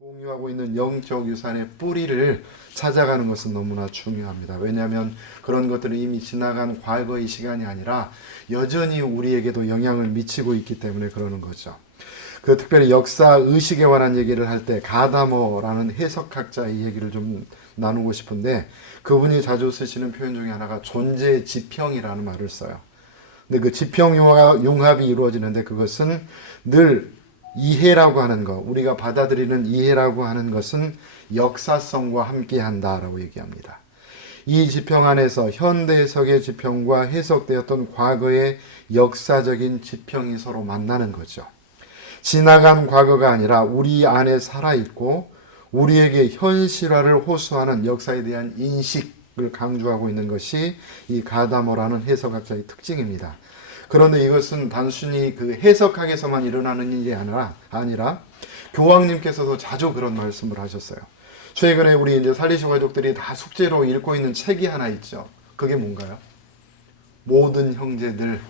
공유하고 있는 영적 유산의 뿌리를 찾아가는 것은 너무나 중요합니다. 왜냐하면 그런 것들은 이미 지나간 과거의 시간이 아니라 여전히 우리에게도 영향을 미치고 있기 때문에 그러는 거죠. 특별히 역사 의식에 관한 얘기를 할 때 가다머라는 해석학자의 얘기를 좀 나누고 싶은데, 그분이 자주 쓰시는 표현 중에 하나가 존재 지평이라는 말을 써요. 근데 그 지평 융합이 이루어지는데, 그것은 늘 이해라고 하는 것, 우리가 받아들이는 이해라고 하는 것은 역사성과 함께 한다라고 얘기합니다. 이 지평 안에서 현대해석의 지평과 해석되었던 과거의 역사적인 지평이 서로 만나는 거죠. 지나간 과거가 아니라 우리 안에 살아있고 우리에게 현실화를 호소하는 역사에 대한 인식을 강조하고 있는 것이 이 가다모라는 해석학자의 특징입니다. 그런데 이것은 단순히 그 해석학에서만 일어나는 일이 아니라 교황님께서도 자주 그런 말씀을 하셨어요. 최근에 우리 이제 살리쇼 가족들이 다 숙제로 읽고 있는 책이 하나 있죠. 그게 뭔가요? 모든 형제들,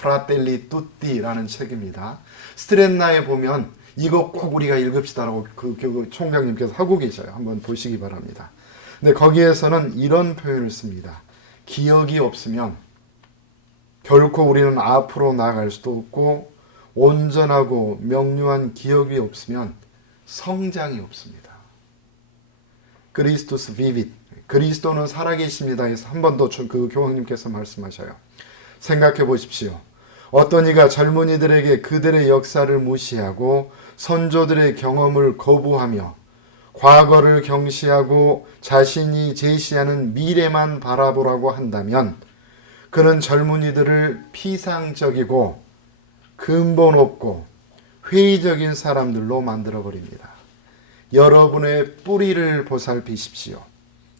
프라텔리 뚜띠라는 책입니다. 스트렛나에 보면 이거 꼭 우리가 읽읍시다라고 그 총장님께서 하고 계셔요. 한번 보시기 바랍니다. 근데 거기에서는 이런 표현을 씁니다. 기억이 없으면 결코 우리는 앞으로 나아갈 수도 없고, 온전하고 명료한 기억이 없으면 성장이 없습니다. 그리스도스 비빗, 그리스도는 살아계십니다. 해서 한 번 더 그 교황님께서 말씀하셔요. 생각해 보십시오. 어떤 이가 젊은이들에게 그들의 역사를 무시하고 선조들의 경험을 거부하며 과거를 경시하고 자신이 제시하는 미래만 바라보라고 한다면, 그는 젊은이들을 피상적이고 근본 없고 회의적인 사람들로 만들어버립니다. 여러분의 뿌리를 보살피십시오.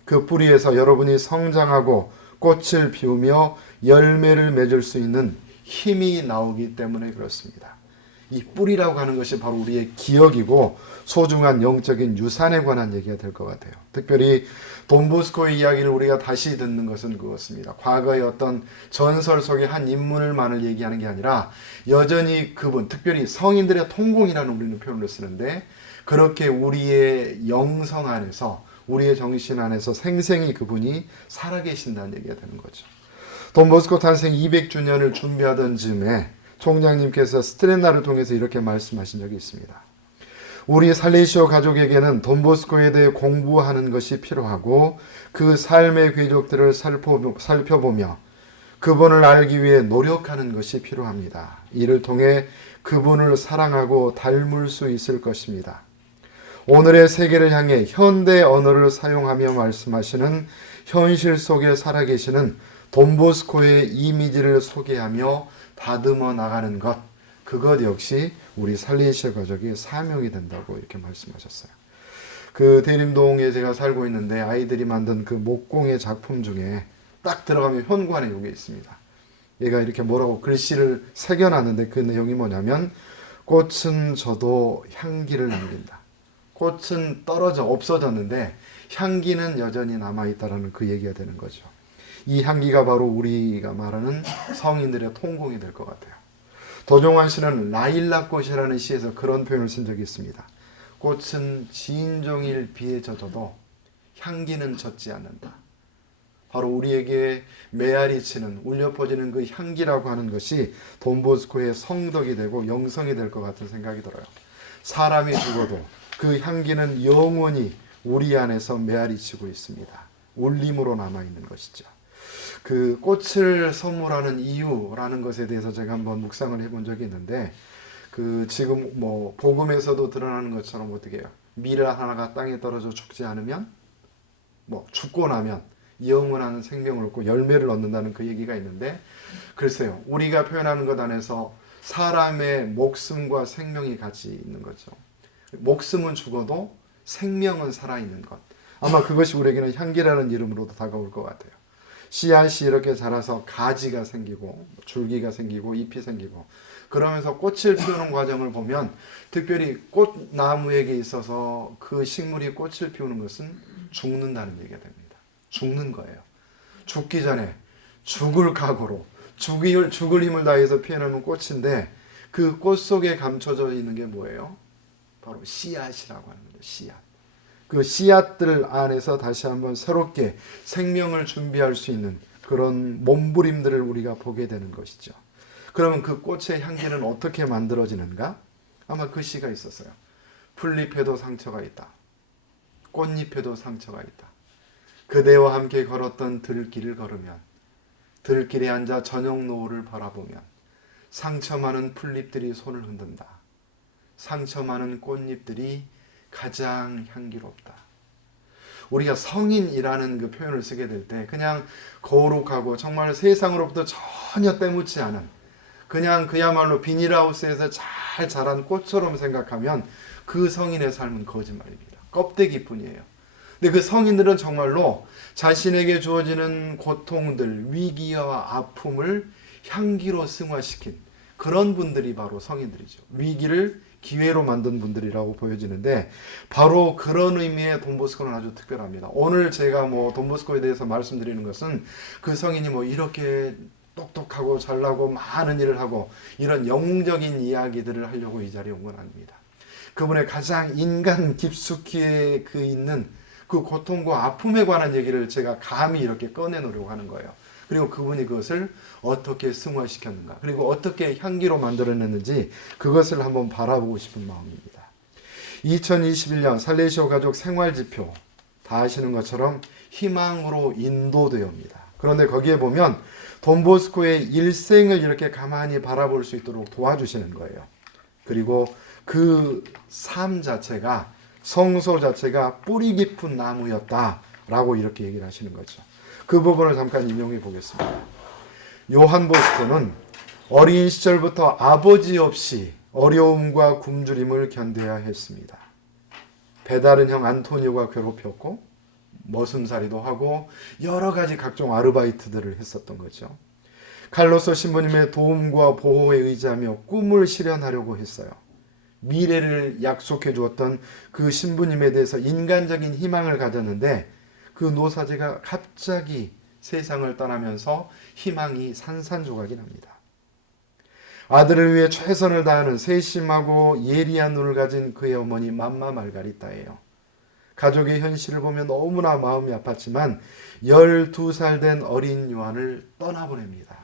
그 뿌리에서 여러분이 성장하고 꽃을 피우며 열매를 맺을 수 있는 힘이 나오기 때문에 그렇습니다. 이 뿌리라고 하는 것이 바로 우리의 기억이고 소중한 영적인 유산에 관한 얘기가 될 것 같아요. 특별히 돈보스코의 이야기를 우리가 다시 듣는 것은 그것입니다. 과거의 어떤 전설 속의 한 인물만을 얘기하는 게 아니라 여전히 그분, 특별히 성인들의 통공이라는 우리는 표현을 쓰는데, 그렇게 우리의 영성 안에서, 우리의 정신 안에서 생생히 그분이 살아계신다는 얘기가 되는 거죠. 돈보스코 탄생 200주년을 준비하던 즈음에 총장님께서 스트렛나를 통해서 이렇게 말씀하신 적이 있습니다. 우리 살레시오 가족에게는 돈보스코에 대해 공부하는 것이 필요하고 그 삶의 궤적들을 살펴보며 그분을 알기 위해 노력하는 것이 필요합니다. 이를 통해 그분을 사랑하고 닮을 수 있을 것입니다. 오늘의 세계를 향해 현대 언어를 사용하며 말씀하시는 현실 속에 살아계시는 돈보스코의 이미지를 소개하며 다듬어 나가는 것, 그것 역시 우리 살레시오 가족의 사명이 된다고 이렇게 말씀하셨어요. 그 대림동에 제가 살고 있는데 아이들이 만든 그 목공의 작품 중에 딱 들어가면 현관에 이게 있습니다. 얘가 이렇게 뭐라고 글씨를 새겨놨는데 그 내용이 뭐냐면, 꽃은 져도 향기를 남긴다. 꽃은 떨어져 없어졌는데 향기는 여전히 남아있다라는 그 얘기가 되는 거죠. 이 향기가 바로 우리가 말하는 성인들의 통공이 될 것 같아요. 도종환 씨는 라일락꽃이라는 시에서 그런 표현을 쓴 적이 있습니다. 꽃은 진종일 비에 젖어도 향기는 젖지 않는다. 바로 우리에게 메아리치는, 울려 퍼지는 그 향기라고 하는 것이 돈보스코의 성덕이 되고 영성이 될 것 같은 생각이 들어요. 사람이 죽어도 그 향기는 영원히 우리 안에서 메아리치고 있습니다. 울림으로 남아있는 것이죠. 그 꽃을 선물하는 이유라는 것에 대해서 제가 한번 묵상을 해본 적이 있는데, 그 지금 뭐 복음에서도 드러나는 것처럼 어떻게 해요? 밀 하나가 땅에 떨어져 죽지 않으면, 뭐 죽고 나면 영원한 생명을 얻고 열매를 얻는다는 그 얘기가 있는데, 글쎄요, 우리가 표현하는 것 안에서 사람의 목숨과 생명이 같이 있는 거죠. 목숨은 죽어도 생명은 살아있는 것, 아마 그것이 우리에게는 향기라는 이름으로도 다가올 것 같아요. 씨앗이 이렇게 자라서 가지가 생기고 줄기가 생기고 잎이 생기고, 그러면서 꽃을 피우는 과정을 보면, 특별히 꽃나무에게 있어서 그 식물이 꽃을 피우는 것은 죽는다는 얘기가 됩니다. 죽는 거예요. 죽기 전에 죽을 각오로 죽을 힘을 다해서 피어나는 꽃인데, 그 꽃 속에 감춰져 있는 게 뭐예요? 바로 씨앗이라고 하는 거죠. 씨앗. 그 씨앗들 안에서 다시 한번 새롭게 생명을 준비할 수 있는 그런 몸부림들을 우리가 보게 되는 것이죠. 그러면 그 꽃의 향기는 어떻게 만들어지는가? 아마 그 시가 있었어요. 풀잎에도 상처가 있다. 꽃잎에도 상처가 있다. 그대와 함께 걸었던 들길을 걸으면, 들길에 앉아 저녁 노을을 바라보면 상처 많은 풀잎들이 손을 흔든다. 상처 많은 꽃잎들이 가장 향기롭다. 우리가 성인이라는 그 표현을 쓰게 될 때 그냥 거룩하고 정말 세상으로부터 전혀 때묻지 않은, 그냥 그야말로 비닐하우스에서 잘 자란 꽃처럼 생각하면 그 성인의 삶은 거짓말입니다. 껍데기뿐이에요. 근데 그 성인들은 정말로 자신에게 주어지는 고통들, 위기와 아픔을 향기로 승화시킨 그런 분들이 바로 성인들이죠. 위기를 기회로 만든 분들이라고 보여지는데, 바로 그런 의미의 돈보스코는 아주 특별합니다. 오늘 제가 돈보스코에 대해서 말씀드리는 것은 그 성인이 이렇게 똑똑하고 잘나고 많은 일을 하고 이런 영웅적인 이야기들을 하려고 이 자리에 온 건 아닙니다. 그분의 가장 인간 깊숙이 있는 그 고통과 아픔에 관한 얘기를 제가 감히 이렇게 꺼내놓으려고 하는 거예요. 그리고 그분이 그것을 어떻게 승화시켰는가, 그리고 어떻게 향기로 만들어냈는지 그것을 한번 바라보고 싶은 마음입니다. 2021년 살레시오 가족 생활지표 다 아시는 것처럼 희망으로 인도되옵니다. 그런데 거기에 보면 돈보스코의 일생을 이렇게 가만히 바라볼 수 있도록 도와주시는 거예요. 그리고 그 삶 자체가, 성소 자체가 뿌리 깊은 나무였다라고 이렇게 얘기를 하시는 거죠. 그 부분을 잠깐 인용해 보겠습니다. 요한 보스코는 어린 시절부터 아버지 없이 어려움과 굶주림을 견뎌야 했습니다. 배다른 형 안토니오가 괴롭혔고 머슴살이도 하고 여러 가지 각종 아르바이트들을 했었던 거죠. 칼로소 신부님의 도움과 보호에 의지하며 꿈을 실현하려고 했어요. 미래를 약속해 주었던 그 신부님에 대해서 인간적인 희망을 가졌는데 그 노사제가 갑자기 세상을 떠나면서 희망이 산산조각이 납니다. 아들을 위해 최선을 다하는 세심하고 예리한 눈을 가진 그의 어머니 맘마 말가리따예요. 가족의 현실을 보며 너무나 마음이 아팠지만 12살 된 어린 요한을 떠나보냅니다.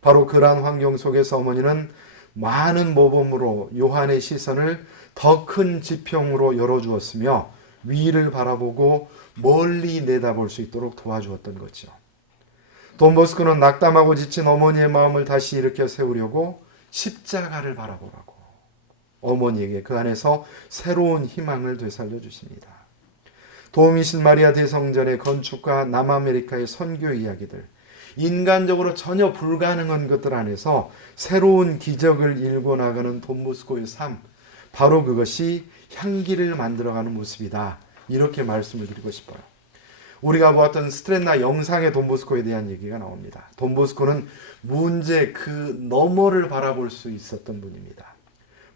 바로 그러한 환경 속에서 어머니는 많은 모범으로 요한의 시선을 더 큰 지평으로 열어주었으며 위를 바라보고 멀리 내다볼 수 있도록 도와주었던 거죠. 돈보스코는 낙담하고 지친 어머니의 마음을 다시 일으켜 세우려고 십자가를 바라보라고 어머니에게 그 안에서 새로운 희망을 되살려 주십니다. 도움이신 마리아 대성전의 건축과 남아메리카의 선교 이야기들, 인간적으로 전혀 불가능한 것들 안에서 새로운 기적을 일궈 나가는 돈보스코의 삶, 바로 그것이 향기를 만들어가는 모습이다. 이렇게 말씀을 드리고 싶어요. 우리가 보았던 스트레나 영상의 돈보스코에 대한 얘기가 나옵니다. 돈보스코는 문제 그 너머를 바라볼 수 있었던 분입니다.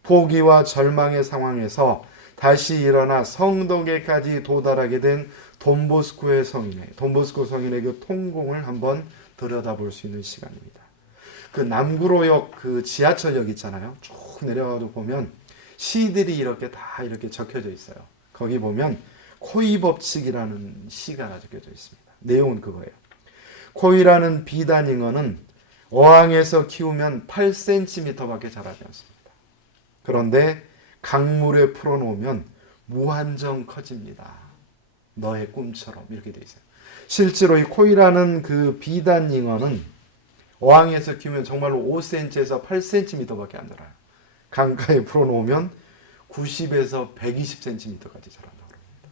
포기와 절망의 상황에서 다시 일어나 성덕에까지 도달하게 된 돈보스코 성인의 그 통공을 한번 들여다볼 수 있는 시간입니다. 그 남구로역 그 지하철역 있잖아요. 쭉 내려가도 보면 시들이 이렇게 다 이렇게 적혀져 있어요. 거기 보면 코이 법칙이라는 시가 적혀져 있습니다. 내용은 그거예요. 코이라는 비단잉어는 어항에서 키우면 8cm밖에 자라지 않습니다. 그런데 강물에 풀어놓으면 무한정 커집니다. 너의 꿈처럼 이렇게 돼 있어요. 실제로 이 코이라는 그 비단잉어는 어항에서 키우면 정말로 5cm에서 8cm밖에 안 자라요. 강가에 풀어놓으면 90에서 120cm까지 자란다고 합니다.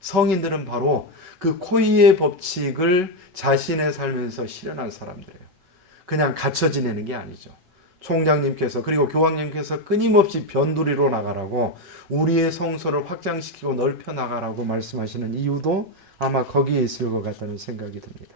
성인들은 바로 그 코이의 법칙을 자신의 삶에서 실현한 사람들이에요. 그냥 갇혀 지내는 게 아니죠. 총장님께서 그리고 교황님께서 끊임없이 변두리로 나가라고, 우리의 성소를 확장시키고 넓혀 나가라고 말씀하시는 이유도 아마 거기에 있을 것 같다는 생각이 듭니다.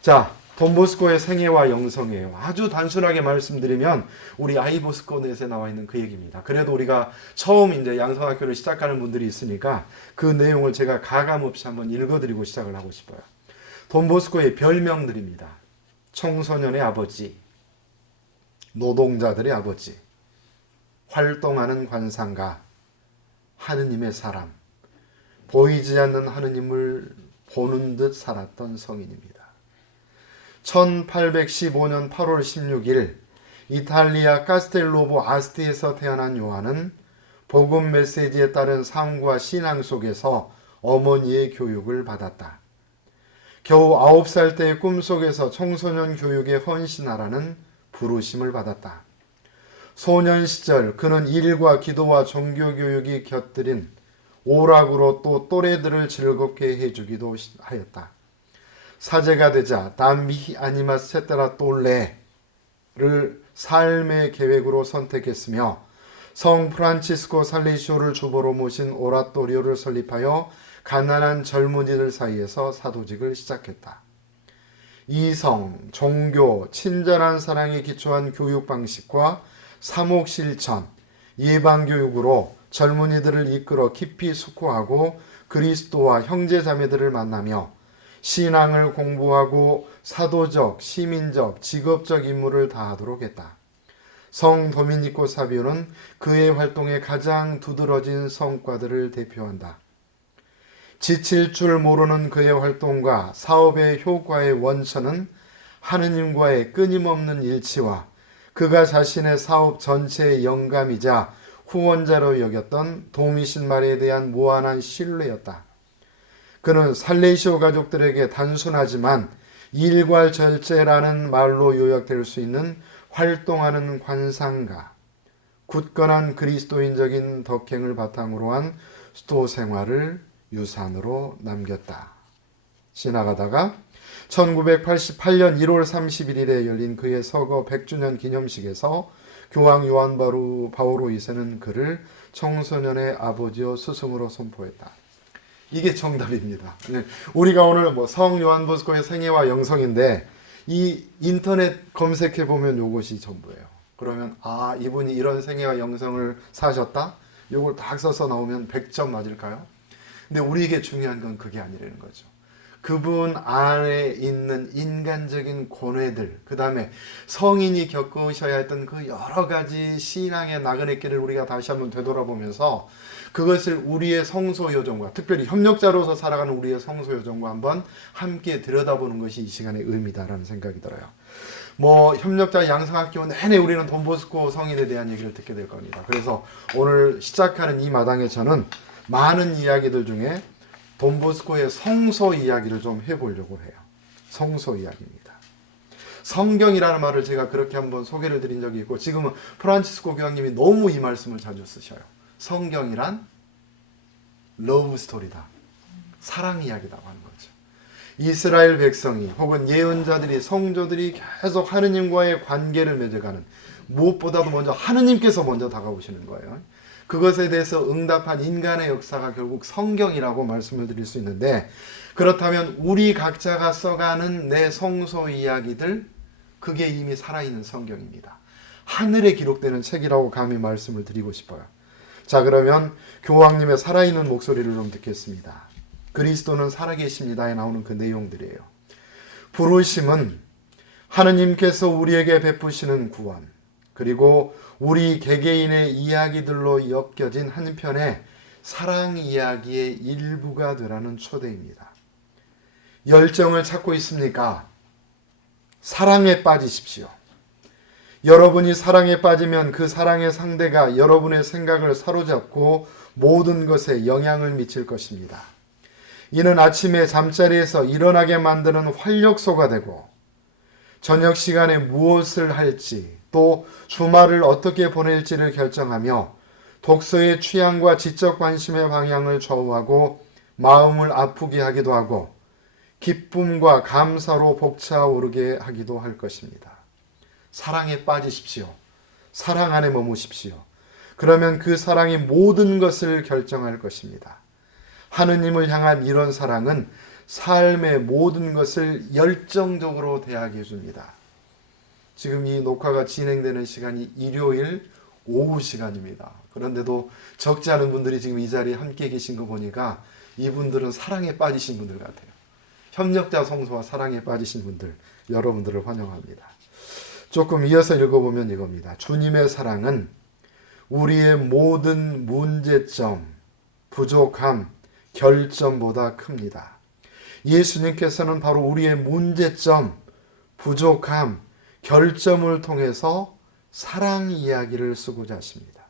자, 돈보스코의 생애와 영성이에요. 아주 단순하게 말씀드리면 우리 아이보스코넷에 나와 있는 그 얘기입니다. 그래도 우리가 처음 이제 양성학교를 시작하는 분들이 있으니까 그 내용을 제가 가감없이 한번 읽어드리고 시작을 하고 싶어요. 돈보스코의 별명들입니다. 청소년의 아버지, 노동자들의 아버지, 활동하는 관상가, 하느님의 사람, 보이지 않는 하느님을 보는 듯 살았던 성인입니다. 1815년 8월 16일 이탈리아 카스텔로보 아스티에서 태어난 요한은 복음 메시지에 따른 삶과 신앙 속에서 어머니의 교육을 받았다. 겨우 9살 때의 꿈속에서 청소년 교육에 헌신하라는 부르심을 받았다. 소년 시절 그는 일과 기도와 종교교육이 곁들인 오락으로 또 또래들을 즐겁게 해주기도 하였다. 사제가 되자 담미 아니마스 세테라 똘레를 삶의 계획으로 선택했으며 성 프란치스코 살레시오를 주보로 모신 오라토리오를 설립하여 가난한 젊은이들 사이에서 사도직을 시작했다. 이성, 종교, 친절한 사랑에 기초한 교육 방식과 사목 실천, 예방 교육으로 젊은이들을 이끌어 깊이 숙고하고 그리스도와 형제 자매들을 만나며 신앙을 공부하고 사도적, 시민적, 직업적 임무를 다하도록 했다. 성 도미니코 사비오는 그의 활동에 가장 두드러진 성과들을 대표한다. 지칠 줄 모르는 그의 활동과 사업의 효과의 원천은 하느님과의 끊임없는 일치와 그가 자신의 사업 전체의 영감이자 후원자로 여겼던 도미신말에 대한 무한한 신뢰였다. 그는 살레시오 가족들에게 단순하지만 일괄절제라는 말로 요약될 수 있는 활동하는 관상가, 굳건한 그리스도인적인 덕행을 바탕으로 한 수도 생활을 유산으로 남겼다. 지나가다가 1988년 1월 31일에 열린 그의 서거 100주년 기념식에서 교황 요한 바오로 2세는 그를 청소년의 아버지요 스승으로 선포했다. 이게 정답입니다. 우리가 오늘 성 요한 보스코의 생애와 영성인데 이 인터넷 검색해 보면 요것이 전부예요. 그러면 이분이 이런 생애와 영성을 사셨다? 요걸 딱 써서 나오면 100점 맞을까요? 근데 우리에게 중요한 건 그게 아니라는 거죠. 그분 안에 있는 인간적인 고뇌들, 그 다음에 성인이 겪으셔야 했던 그 여러 가지 신앙의 나그네길을 우리가 다시 한번 되돌아보면서 그것을 우리의 성소요정과, 특별히 협력자로서 살아가는 우리의 성소요정과 한번 함께 들여다보는 것이 이 시간의 의미다라는 생각이 들어요. 협력자 양성학교 내내 우리는 돈보스코 성인에 대한 얘기를 듣게 될 겁니다. 그래서 오늘 시작하는 이 마당에서는 많은 이야기들 중에 돈보스코의 성소 이야기를 좀 해보려고 해요. 성소 이야기입니다. 성경이라는 말을 제가 그렇게 한번 소개를 드린 적이 있고 지금은 프란치스코 교황님이 너무 이 말씀을 자주 쓰셔요. 성경이란 러브 스토리다. 사랑 이야기라고 하는 거죠. 이스라엘 백성이 혹은 예언자들이 성도들이 계속 하느님과의 관계를 맺어가는, 무엇보다도 먼저 하느님께서 먼저 다가오시는 거예요. 그것에 대해서 응답한 인간의 역사가 결국 성경이라고 말씀을 드릴 수 있는데, 그렇다면 우리 각자가 써가는 내 성소 이야기들, 그게 이미 살아있는 성경입니다. 하늘에 기록되는 책이라고 감히 말씀을 드리고 싶어요. 자, 그러면 교황님의 살아있는 목소리를 좀 듣겠습니다. 그리스도는 살아계십니다에 나오는 그 내용들이에요. 부르심은 하느님께서 우리에게 베푸시는 구원, 그리고 우리 개개인의 이야기들로 엮여진 한편의 사랑 이야기의 일부가 되라는 초대입니다. 열정을 찾고 있습니까? 사랑에 빠지십시오. 여러분이 사랑에 빠지면 그 사랑의 상대가 여러분의 생각을 사로잡고 모든 것에 영향을 미칠 것입니다. 이는 아침에 잠자리에서 일어나게 만드는 활력소가 되고, 저녁 시간에 무엇을 할지, 또 주말을 어떻게 보낼지를 결정하며 독서의 취향과 지적 관심의 방향을 좌우하고 마음을 아프게 하기도 하고 기쁨과 감사로 벅차오르게 하기도 할 것입니다. 사랑에 빠지십시오. 사랑 안에 머무십시오. 그러면 그 사랑이 모든 것을 결정할 것입니다. 하느님을 향한 이런 사랑은 삶의 모든 것을 열정적으로 대하게 해줍니다. 지금 이 녹화가 진행되는 시간이 일요일 오후 시간입니다. 그런데도 적지 않은 분들이 지금 이 자리에 함께 계신 거 보니까 이분들은 사랑에 빠지신 분들 같아요. 협력자 성소와 사랑에 빠지신 분들, 여러분들을 환영합니다. 조금 이어서 읽어보면 이겁니다. 주님의 사랑은 우리의 모든 문제점, 부족함, 결점보다 큽니다. 예수님께서는 바로 우리의 문제점, 부족함, 결점을 통해서 사랑 이야기를 쓰고자 하십니다.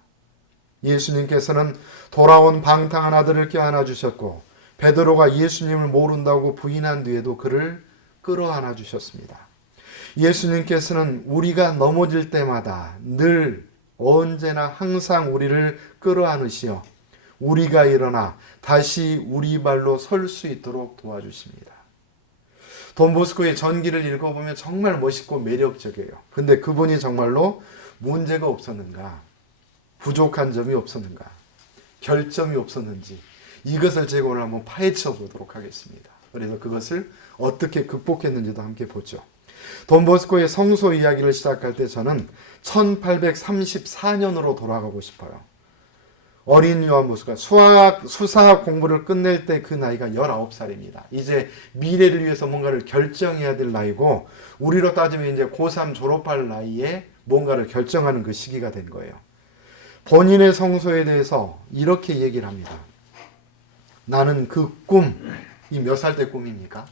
예수님께서는 돌아온 방탕한 아들을 껴안아 주셨고 베드로가 예수님을 모른다고 부인한 뒤에도 그를 끌어안아 주셨습니다. 예수님께서는 우리가 넘어질 때마다 늘 언제나 항상 우리를 끌어안으시어 우리가 일어나 다시 우리 발로 설 수 있도록 도와주십니다. 돈보스코의 전기를 읽어보면 정말 멋있고 매력적이에요. 근데 그분이 정말로 문제가 없었는가? 부족한 점이 없었는가? 결점이 없었는지 이것을 제가 오늘 한번 파헤쳐 보도록 하겠습니다. 그래서 그것을 어떻게 극복했는지도 함께 보죠. 돈보스코의 성소 이야기를 시작할 때 저는 1834년으로 돌아가고 싶어요. 어린 요한 보스가 수사학 공부를 끝낼 때 그 나이가 19살입니다. 이제 미래를 위해서 뭔가를 결정해야 될 나이고 우리로 따지면 이제 고3 졸업할 나이에 뭔가를 결정하는 그 시기가 된 거예요. 본인의 성소에 대해서 이렇게 얘기를 합니다. 나는 그 꿈, 이 몇 살 때 꿈입니까?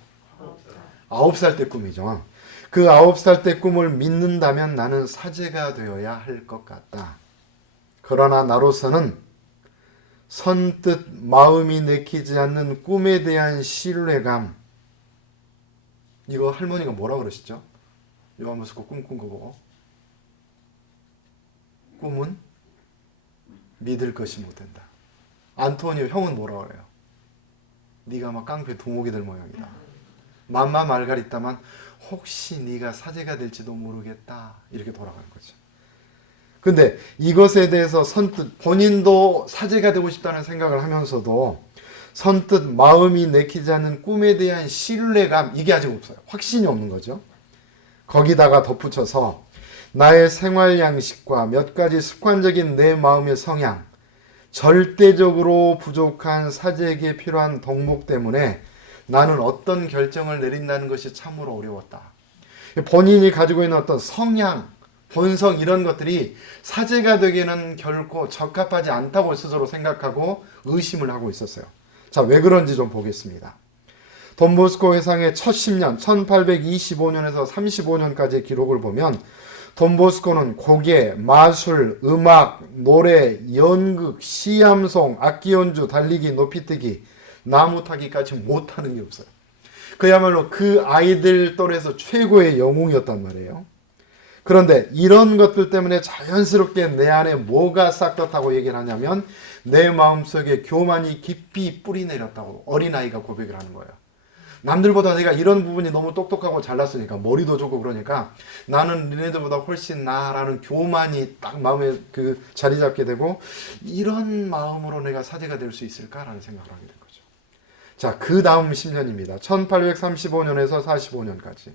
9살 때 꿈이죠. 그 9살 때 꿈을 믿는다면 나는 사제가 되어야 할 것 같다. 그러나 나로서는 선뜻 마음이 내키지 않는 꿈에 대한 신뢰감. 이거 할머니가 뭐라 그러시죠? 요한보스코 꿈 꾼 거 보고. 꿈은 믿을 것이 못 된다. 안토니오 형은 뭐라 그래요? 네가 막 깡패 두목이 될 모양이다. 맘마 말가리따만 혹시 네가 사제가 될지도 모르겠다. 이렇게 돌아가는 거죠. 근데 이것에 대해서 선뜻 본인도 사제가 되고 싶다는 생각을 하면서도 선뜻 마음이 내키지 않는 꿈에 대한 신뢰감 이게 아직 없어요. 확신이 없는 거죠. 거기다가 덧붙여서 나의 생활 양식과 몇 가지 습관적인 내 마음의 성향, 절대적으로 부족한 사제에게 필요한 덕목 때문에 나는 어떤 결정을 내린다는 것이 참으로 어려웠다. 본인이 가지고 있는 어떤 성향, 본성 이런 것들이 사제가 되기에는 결코 적합하지 않다고 스스로 생각하고 의심을 하고 있었어요. 자, 왜 그런지 좀 보겠습니다. 돈보스코 회상의 첫 10년, 1825년에서 35년까지의 기록을 보면 돈보스코는 고개, 마술, 음악, 노래, 연극, 시암송, 악기 연주, 달리기, 높이뛰기, 나무 타기까지 못하는 게 없어요. 그야말로 그 아이들 또래에서 최고의 영웅이었단 말이에요. 그런데 이런 것들 때문에 자연스럽게 내 안에 뭐가 싹떴다고 얘기를 하냐면 내 마음속에 교만이 깊이 뿌리 내렸다고 어린아이가 고백을 하는 거예요. 남들보다 내가 이런 부분이 너무 똑똑하고 잘났으니까 머리도 좋고 그러니까 나는 너네들보다 훨씬 나라는 교만이 딱 마음에 그 자리 잡게 되고 이런 마음으로 내가 사제가 될 수 있을까라는 생각을 하게 된 거죠. 자, 그 다음 10년입니다. 1835년에서 45년까지.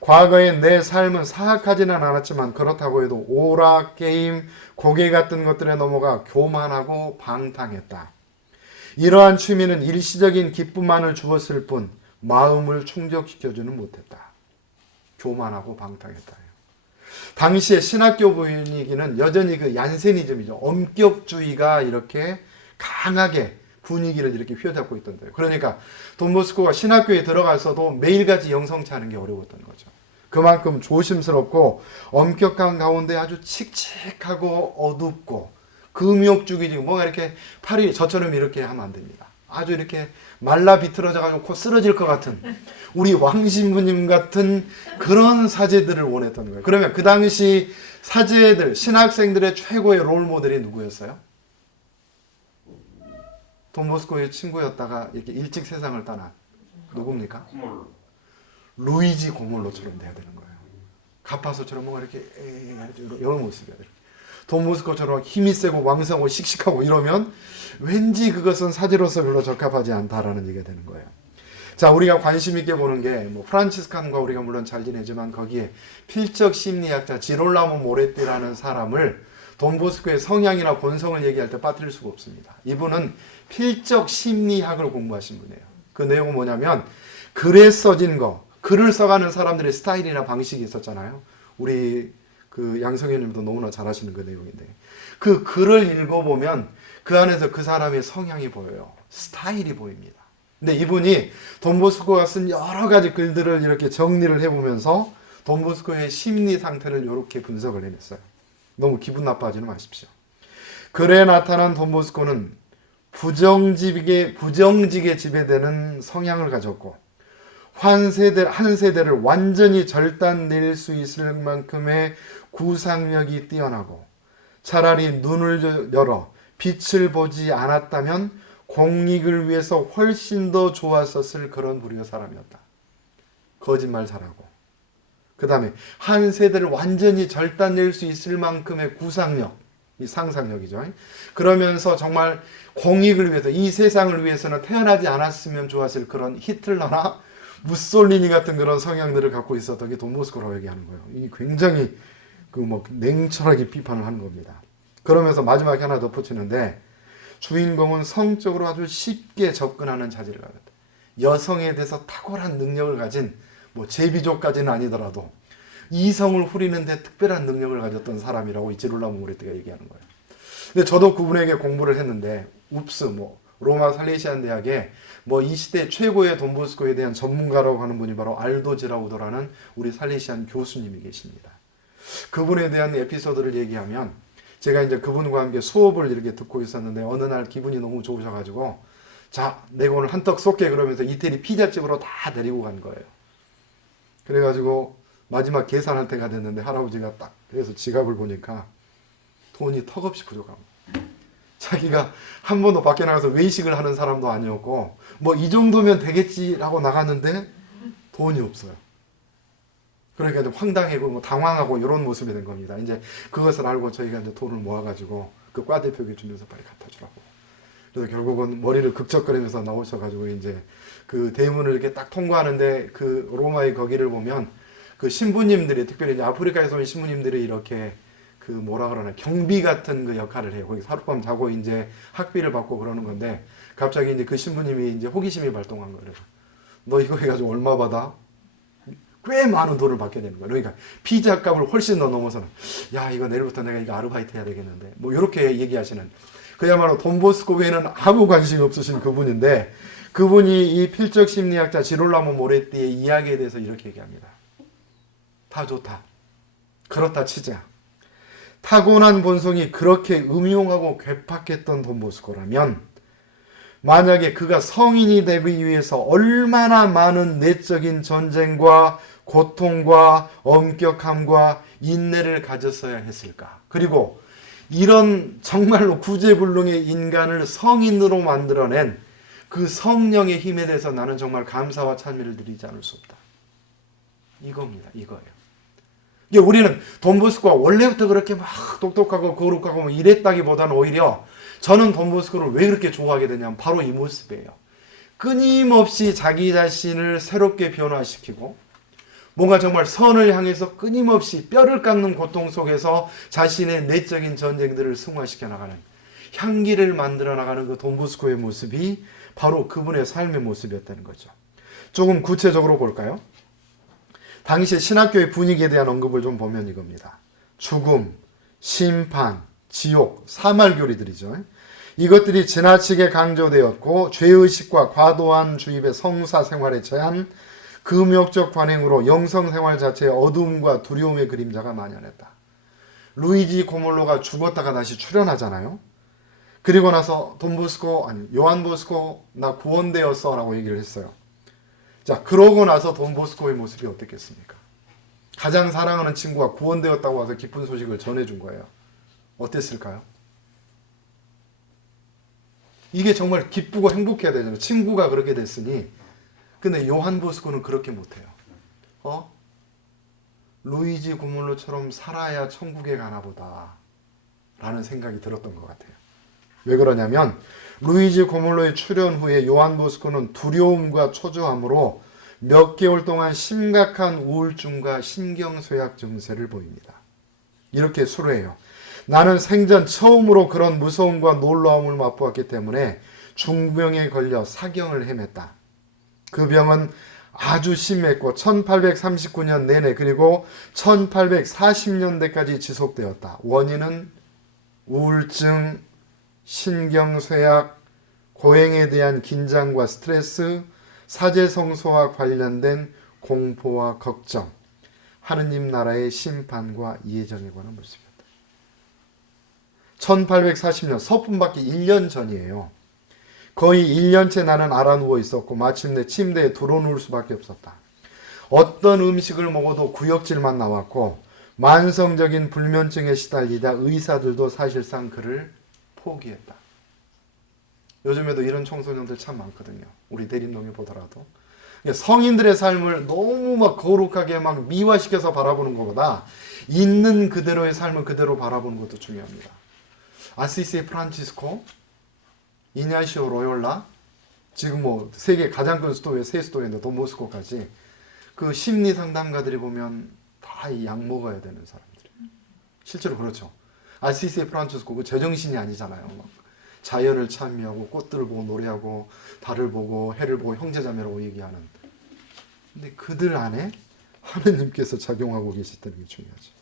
과거에 내 삶은 사악하지는 않았지만 그렇다고 해도 오락, 게임, 고개 같은 것들에 넘어가 교만하고 방탕했다. 이러한 취미는 일시적인 기쁨만을 주었을 뿐 마음을 충족시켜주는 못했다. 교만하고 방탕했다. 당시의 신학교 분위기는 여전히 그 얀세니즘이죠. 엄격주의가 이렇게 강하게 분위기를 이렇게 휘어잡고 있던데요. 그러니까 돈보스코가 신학교에 들어가서도 매일같이 영성차는 게 어려웠던 거죠. 그만큼 조심스럽고 엄격한 가운데 아주 칙칙하고 어둡고 금욕주의적이고 뭔가 이렇게 팔이 저처럼 이렇게 하면 안 됩니다. 아주 이렇게 말라 비틀어져가지고 코 쓰러질 것 같은 우리 왕신부님 같은 그런 사제들을 원했던 거예요. 그러면 그 당시 사제들, 신학생들의 최고의 롤모델이 누구였어요? 돈보스코의 친구였다가 이렇게 일찍 세상을 떠난 누굽니까? 루이지 고몰로처럼 돼야 되는 거예요. 가파소처럼 뭔가 이렇게 이런 모습이야. 돈보스코처럼 힘이 세고 왕성하고 씩씩하고 이러면 왠지 그것은 사제로서 별로 적합하지 않다라는 얘기가 되는 거예요. 자, 우리가 관심 있게 보는 게 뭐 프란치스칸과 우리가 물론 잘 지내지만 거기에 필적 심리학자 지롤라모 모레띠라는 사람을 돈보스코의 성향이나 본성을 얘기할 때 빠뜨릴 수가 없습니다. 이분은 필적 심리학을 공부하신 분이에요. 그 내용은 뭐냐면 글에 써진 거, 글을 써가는 사람들의 스타일이나 방식이 있었잖아요. 우리 그 양성현님도 너무나 잘 아시는 그 내용인데 그 글을 읽어보면 그 안에서 그 사람의 성향이 보여요. 스타일이 보입니다. 근데 이분이 돈보스코가 쓴 여러 가지 글들을 이렇게 정리를 해보면서 돈보스코의 심리 상태를 이렇게 분석을 해냈어요. 너무 기분 나빠하지는 마십시오. 글에 나타난 돈보스코는 부정직에 지배되는 성향을 가졌고 한 세대를 완전히 절단낼 수 있을 만큼의 구상력이 뛰어나고 차라리 눈을 열어 빛을 보지 않았다면 공익을 위해서 훨씬 더 좋았었을 그런 부류의 사람이었다. 거짓말 잘하고 그 다음에 한 세대를 완전히 절단낼 수 있을 만큼의 구상력, 이 상상력이죠. 그러면서 정말 공익을 위해서 이 세상을 위해서는 태어나지 않았으면 좋았을 그런 히틀러나 무솔리니 같은 그런 성향들을 갖고 있었던 게 돈보스코라고 얘기하는 거예요. 이 굉장히 냉철하게 비판을 하는 겁니다. 그러면서 마지막에 하나 덧붙이는데 주인공은 성적으로 아주 쉽게 접근하는 자질을 가졌다. 여성에 대해서 탁월한 능력을 가진 제비족까지는 아니더라도 이성을 후리는데 특별한 능력을 가졌던 사람이라고 이 지롤라모 모레티가 얘기하는 거예요. 근데 저도 그분에게 공부를 했는데 로마 살레시안 대학에 이 시대 최고의 돈보스코에 대한 전문가라고 하는 분이 바로 알도 지라우도라는 우리 살레시안 교수님이 계십니다. 그분에 대한 에피소드를 얘기하면 제가 이제 그분과 함께 수업을 이렇게 듣고 있었는데 어느 날 기분이 너무 좋으셔가지고 자, 내가 오늘 한턱 쏠게 그러면서 이태리 피자집으로 다 데리고 간 거예요. 그래가지고 마지막 계산할 때가 됐는데 할아버지가 딱 그래서 지갑을 보니까 돈이 턱없이 부족합니다. 자기가 한 번도 밖에 나가서 외식을 하는 사람도 아니었고 이 정도면 되겠지라고 나갔는데 돈이 없어요. 그러니까 좀 황당하고 당황하고 이런 모습이 된 겁니다. 이제 그것을 알고 저희가 이제 돈을 모아가지고 그 과 대표에게 주면서 빨리 갖다 주라고. 그래서 결국은 머리를 극적거리면서 나오셔가지고 이제 그 대문을 이렇게 딱 통과하는데 그 로마의 거기를 보면 그 신부님들이 특별히 이제 아프리카에서 온 신부님들이 이렇게 그 경비 같은 그 역할을 해요. 거기 하룻밤 자고 이제 학비를 받고 그러는 건데 갑자기 이제 그 신부님이 이제 호기심이 발동한 거예요. 너 이거 해가지고 얼마 받아? 꽤 많은 돈을 받게 되는 거예요. 그러니까 피자 값을 훨씬 더 넘어서는 야 이거 내일부터 내가 이거 아르바이트 해야 되겠는데 이렇게 얘기하시는 그야말로 돈보스코 외에는 아무 관심이 없으신 그분인데 그분이 이 필적 심리학자 지롤라모 모레티의 이야기에 대해서 이렇게 얘기합니다. 다 좋다. 그렇다 치자. 타고난 본성이 그렇게 음흉하고 괴팍했던 돈보스코라면 만약에 그가 성인이 되기 위해서 얼마나 많은 내적인 전쟁과 고통과 엄격함과 인내를 가졌어야 했을까. 그리고 이런 정말로 구제불능의 인간을 성인으로 만들어낸 그 성령의 힘에 대해서 나는 정말 감사와 찬미를 드리지 않을 수 없다. 이겁니다. 이거예요. 우리는 돈보스코가 원래부터 그렇게 막 똑똑하고 거룩하고 이랬다기보다는 오히려 저는 돈보스코를 왜 그렇게 좋아하게 되냐면 바로 이 모습이에요. 끊임없이 자기 자신을 새롭게 변화시키고 뭔가 정말 선을 향해서 끊임없이 뼈를 깎는 고통 속에서 자신의 내적인 전쟁들을 승화시켜 나가는 향기를 만들어 나가는 그 돈보스코의 모습이 바로 그분의 삶의 모습이었다는 거죠. 조금 구체적으로 볼까요? 당시 신학교의 분위기에 대한 언급을 좀 보면 이겁니다. 죽음, 심판, 지옥, 사말교리들이죠. 이것들이 지나치게 강조되었고 죄의식과 과도한 주입의 성사 생활에 제한, 금욕적 관행으로 영성생활 자체의 어두움과 두려움의 그림자가 만연했다. 루이지 고몰로가 죽었다가 다시 출현하잖아요. 그리고 나서 요한 보스코 나 구원되었어 라고 얘기를 했어요. 자, 그러고 나서 돈보스코의 모습이 어땠겠습니까? 가장 사랑하는 친구가 구원되었다고 와서 기쁜 소식을 전해준 거예요. 어땠을까요? 이게 정말 기쁘고 행복해야 되잖아요. 친구가 그렇게 됐으니. 근데 요한 보스코는 그렇게 못해요. 루이지 고몰로처럼 살아야 천국에 가나 보다 라는 생각이 들었던 것 같아요. 왜 그러냐면 루이지 고몰로의 출현 후에 요한 보스코는 두려움과 초조함으로 몇 개월 동안 심각한 우울증과 신경쇠약 증세를 보입니다. 이렇게 수로해요. 나는 생전 처음으로 그런 무서움과 놀라움을 맛보았기 때문에 중병에 걸려 사경을 헤맸다. 그 병은 아주 심했고 1839년 내내 그리고 1840년대까지 지속되었다. 원인은 우울증, 신경쇠약, 고행에 대한 긴장과 스트레스, 사제성소와 관련된 공포와 걱정, 하느님 나라의 심판과 예정에 관한 모습입니다. 1840년 서품받기 1년 전이에요. 거의 1년째 나는 알아 누워 있었고 마침내 침대에 들어누울 수밖에 없었다. 어떤 음식을 먹어도 구역질만 나왔고 만성적인 불면증에 시달리다 의사들도 사실상 그를 포기했다. 요즘에도 이런 청소년들 참 많거든요. 우리 대림동에 보더라도. 성인들의 삶을 너무 막 거룩하게 막 미화시켜서 바라보는 것보다 있는 그대로의 삶을 그대로 바라보는 것도 중요합니다. 아시시의 프란치스코, 이냐시오 로욜라, 지금 뭐 세계 가장 큰 수도의 세 수도인데 도모스코까지 그 심리 상담가들이 보면 다 이 약 먹어야 되는 사람들이에요. 실제로 그렇죠. 아시시의 프란치스코 그 제정신이 아니잖아요. 막 자연을 찬미하고 꽃들을 보고 노래하고 달을 보고 해를 보고 형제자매라고 얘기하는. 근데 그들 안에 하느님께서 작용하고 계시다는 게 중요하죠.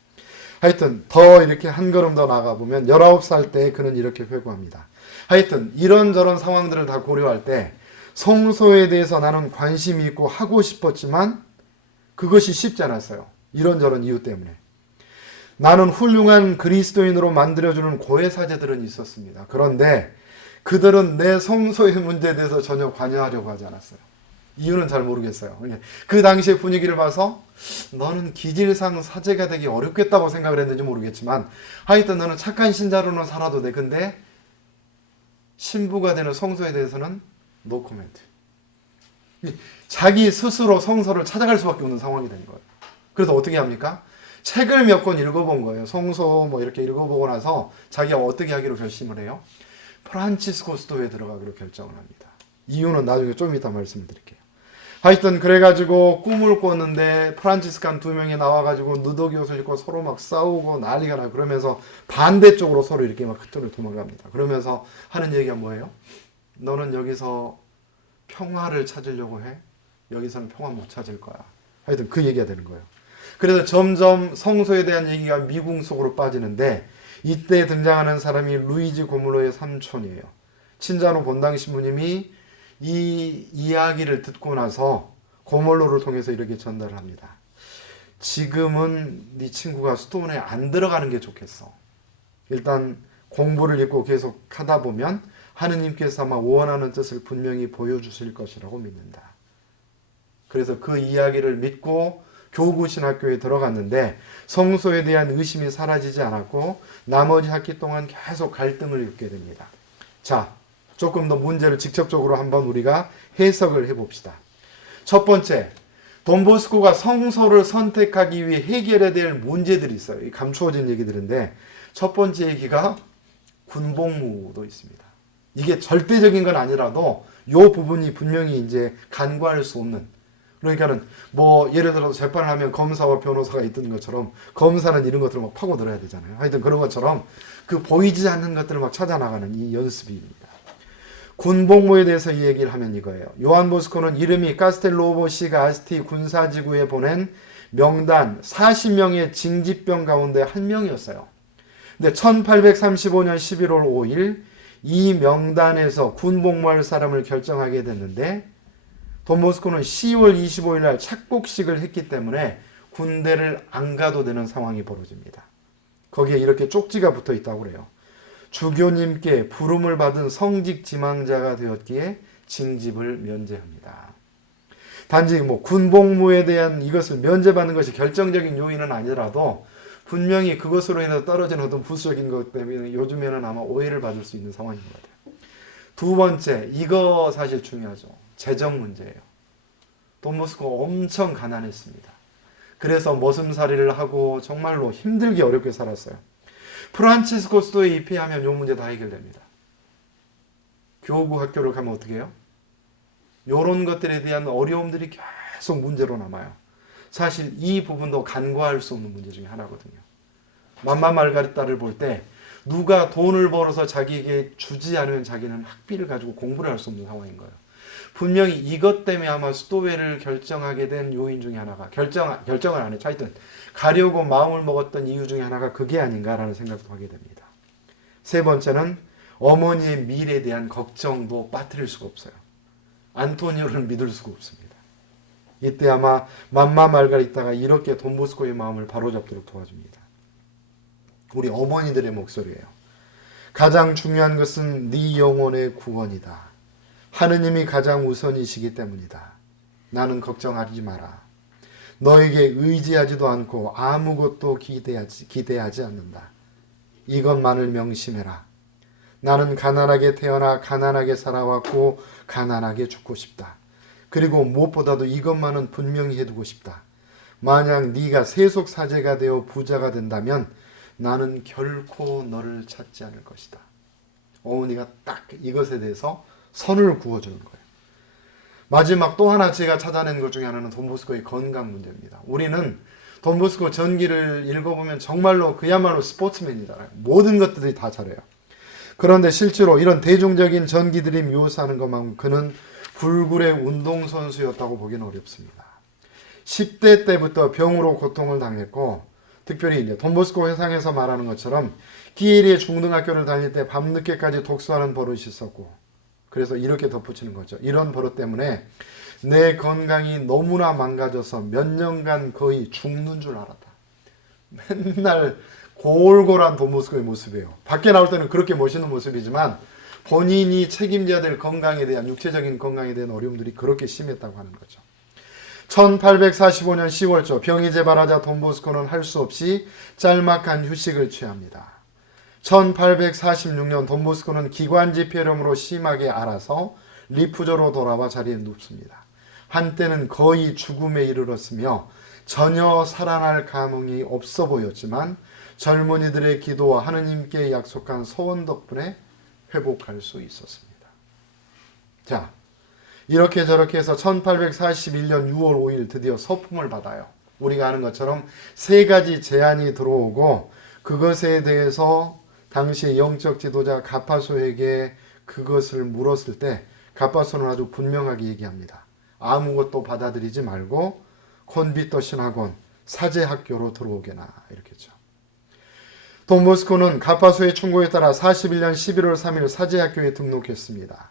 하여튼 더 이렇게 한 걸음 더 나가보면 19살 때 그는 이렇게 회고합니다. 하여튼 이런저런 상황들을 다 고려할 때 성소에 대해서 나는 관심이 있고 하고 싶었지만 그것이 쉽지 않았어요. 이런저런 이유 때문에. 나는 훌륭한 그리스도인으로 만들어주는 고해사제들은 있었습니다. 그런데 그들은 내 성소의 문제에 대해서 전혀 관여하려고 하지 않았어요. 이유는 잘 모르겠어요. 그 당시의 분위기를 봐서 너는 기질상 사제가 되기 어렵겠다고 생각을 했는지 모르겠지만 하여튼 너는 착한 신자로는 살아도 돼. 근데 신부가 되는 성소에 대해서는 노 코멘트. 자기 스스로 성소를 찾아갈 수밖에 없는 상황이 된 거예요. 그래서 어떻게 합니까? 책을 몇 권 읽어본 거예요. 성소 뭐 이렇게 읽어보고 나서 자기가 어떻게 하기로 결심을 해요? 프란치스코 수도에 들어가기로 결정을 합니다. 이유는 나중에 좀 이따 말씀드릴게요. 하여튼 그래가지고 꿈을 꿨는데 프란치스칸 2명이 나와가지고 누더기 옷을 입고 서로 막 싸우고 난리가 나고 그러면서 반대쪽으로 서로 이렇게 막 흩어져 도망갑니다. 그러면서 하는 얘기가 뭐예요? 너는 여기서 평화를 찾으려고 해? 여기서는 평화 못 찾을 거야. 하여튼 그 얘기가 되는 거예요. 그래서 점점 성소에 대한 얘기가 미궁 속으로 빠지는데 이때 등장하는 사람이 루이지 고물로의 삼촌이에요. 친자노 본당 신부님이 이 이야기를 듣고 나서 고물로를 통해서 이렇게 전달을 합니다. 지금은 네 친구가 수도원에 안 들어가는 게 좋겠어. 일단 공부를 읽고 계속 하다 보면 하느님께서 아마 원하는 뜻을 분명히 보여주실 것이라고 믿는다. 그래서 그 이야기를 믿고 교구신학교에 들어갔는데 성소에 대한 의심이 사라지지 않았고 나머지 학기 동안 계속 갈등을 겪게 됩니다. 자, 조금 더 문제를 직접적으로 한번 우리가 해석을 해봅시다. 첫 번째, 돈보스코가 성소를 선택하기 위해 해결해야 될 문제들이 있어요. 감추어진 얘기들인데 첫 번째 얘기가 군복무도 있습니다. 이게 절대적인 건 아니라도 이 부분이 분명히 이제 간과할 수 없는, 그러니까는 뭐 예를 들어서 재판을 하면 검사와 변호사가 있던 것처럼 검사는 이런 것들을 막 파고들어야 되잖아요. 하여튼 그런 것처럼 그 보이지 않는 것들을 막 찾아나가는 이 연습입니다. 군복무에 대해서 이 얘기를 하면 이거예요. 요한 보스코는 이름이 카스텔로보 시가 아스티 군사지구에 보낸 명단 40명의 징집병 가운데 한 명이었어요. 근데 1835년 11월 5일 이 명단에서 군복무할 사람을 결정하게 됐는데 돈보스코는 10월 25일 날 착복식을 했기 때문에 군대를 안 가도 되는 상황이 벌어집니다. 거기에 이렇게 쪽지가 붙어 있다고 그래요. 주교님께 부름을 받은 성직 지망자가 되었기에 징집을 면제합니다. 단지 뭐 군복무에 대한 이것을 면제받는 것이 결정적인 요인은 아니더라도 분명히 그것으로 인해서 떨어진 어떤 부수적인 것 때문에 요즘에는 아마 오해를 받을 수 있는 상황인 것 같아요. 두 번째, 이거 사실 중요하죠. 재정 문제예요. 돈보스코 엄청 가난했습니다. 그래서 머슴살이를 하고 정말로 힘들게 어렵게 살았어요. 프란치스코 수도에 입회하면 이 문제 다 해결됩니다. 교구 학교를 가면 어떻게 해요? 이런 것들에 대한 어려움들이 계속 문제로 남아요. 사실 이 부분도 간과할 수 없는 문제 중에 하나거든요. 맘마 말가리따를 볼 때 누가 돈을 벌어서 자기에게 주지 않으면 자기는 학비를 가지고 공부를 할 수 없는 상황인 거예요. 분명히 이것 때문에 아마 수도회를 결정하게 된 요인 중에 하나가 결정을 안 했죠. 하여튼 가려고 마음을 먹었던 이유 중에 하나가 그게 아닌가라는 생각도 하게 됩니다. 세 번째는 어머니의 미래에 대한 걱정도 빠뜨릴 수가 없어요. 안토니오를 믿을 수가 없습니다. 이때 아마 맘마 말가리타가 이렇게 돈보스코의 마음을 바로잡도록 도와줍니다. 우리 어머니들의 목소리예요. 가장 중요한 것은 네 영혼의 구원이다. 하느님이 가장 우선이시기 때문이다. 나는 걱정하지 마라. 너에게 의지하지도 않고 아무것도 기대하지 않는다. 이것만을 명심해라. 나는 가난하게 태어나 가난하게 살아왔고 가난하게 죽고 싶다. 그리고 무엇보다도 이것만은 분명히 해두고 싶다. 만약 네가 세속사제가 되어 부자가 된다면 나는 결코 너를 찾지 않을 것이다. 어머니가 딱 이것에 대해서 선을 그어주는 거예요. 마지막 또 하나 제가 찾아낸 것 중에 하나는 돈보스코의 건강 문제입니다. 우리는 돈보스코 전기를 읽어보면 정말로 그야말로 스포츠맨이잖아요. 모든 것들이 다 잘해요. 그런데 실제로 이런 대중적인 전기들이 묘사하는 것만큼 그는 불굴의 운동선수였다고 보기는 어렵습니다. 10대 때부터 병으로 고통을 당했고, 특별히 이제 돈보스코 회상에서 말하는 것처럼 기에리의 중등학교를 다닐 때 밤늦게까지 독서하는 버릇이 있었고, 그래서 이렇게 덧붙이는 거죠. 이런 버릇 때문에 내 건강이 너무나 망가져서 몇 년간 거의 죽는 줄 알았다. 맨날 골골한 돈보스코의 모습이에요. 밖에 나올 때는 그렇게 멋있는 모습이지만 본인이 책임져야 될 건강에 대한, 육체적인 건강에 대한 어려움들이 그렇게 심했다고 하는 거죠. 1845년 10월초 병이 재발하자 돈보스코는 할 수 없이 짤막한 휴식을 취합니다. 1846년 돈보스코는 기관지 폐렴으로 심하게 앓아서 리프조로 돌아와 자리에 눕습니다. 한때는 거의 죽음에 이르렀으며 전혀 살아날 가망이 없어 보였지만 젊은이들의 기도와 하느님께 약속한 소원 덕분에 회복할 수 있었습니다. 자, 이렇게 저렇게 해서 1841년 6월 5일 드디어 서품을 받아요. 우리가 아는 것처럼 세 가지 제안이 들어오고 그것에 대해서 당시 영적 지도자 가파소에게 그것을 물었을 때 가파소는 아주 분명하게 얘기합니다. 아무것도 받아들이지 말고 콘비토 신학원 사제학교로 들어오게나, 이렇게 했죠. 돈보스코는 가파소의 충고에 따라 41년 11월 3일 사제학교에 등록했습니다.